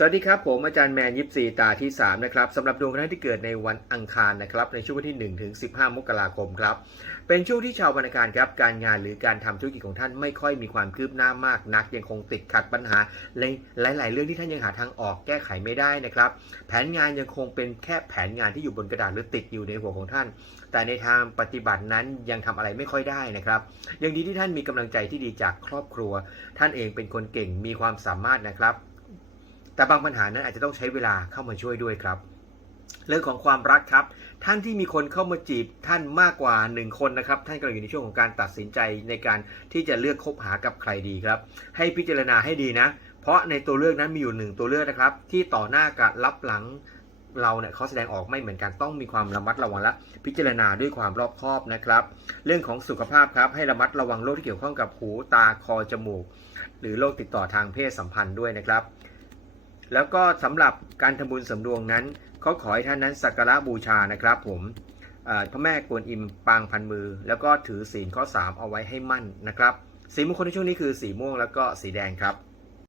สวัสดีครับ ผมอาจารย์แมนยิปซีตาที่ 3 นะครับสำหรับดวงท่านที่เกิดในวันอังคารนะครับในช่วงวันที่ 1 ถึง 15 มกราคมครับ เป็นช่วงที่ชาววันอังคารครับการงานหรือการทำธุรกิจของท่านไม่ค่อยมีความคืบหน้ามากนัก ยังคงติดขัดปัญหาในหลาย ๆ เรื่องที่ท่านยังหาทางออกแก้ไขไม่ได้นะครับแผนงานยังคงเป็นแค่แผนงานที่อยู่บนกระดาษหรือติดอยู่ในหัวของท่าน แต่ในทางปฏิบัตินั้นยังทำอะไรไม่ค่อยได้นะครับยังดีที่ท่านมีกำลังใจที่ดีจากครอบครัว ท่านเองเป็นคนเก่งมีความสามารถนะครับ แต่บางปัญหานั้นอาจจะต้องใช้เวลาเข้ามาช่วยด้วยครับ เรื่องของความรักครับ ท่านที่มีคนเข้ามาจีบท่านมากกว่า 1 คนนะครับ ท่านกำลังอยู่ในช่วงของการตัดสินใจในการที่จะเลือกคบหากับใครดีครับ ให้พิจารณาให้ดีนะ เพราะในตัวเลือกนั้นมีอยู่หนึ่งตัวเลือกนะครับ ที่ต่อหน้ากับรับหลังเราเนี่ยเขาแสดงออกไม่เหมือนกันต้องมีความระมัดระวังและพิจารณาด้วยความรอบคอบนะครับ เรื่องของสุขภาพครับให้ระมัดระวังโรคที่เกี่ยวข้องกับหูตาคอจมูก หรือโรคติดต่อทางเพศสัมพันธ์ด้วยนะครับ แล้วก็สำหรับการทำบุญเสริมดวงนั้นเขาขอให้ท่านนั้นสักการะบูชานะครับผมพ่อพระแม่กวนอิมปางพันมือ แล้วก็ถือศีลข้อ 3 เอาไว้ให้มั่นนะครับ สีมงคลในช่วงนี้คือสีม่วงแล้วก็สีแดงครับ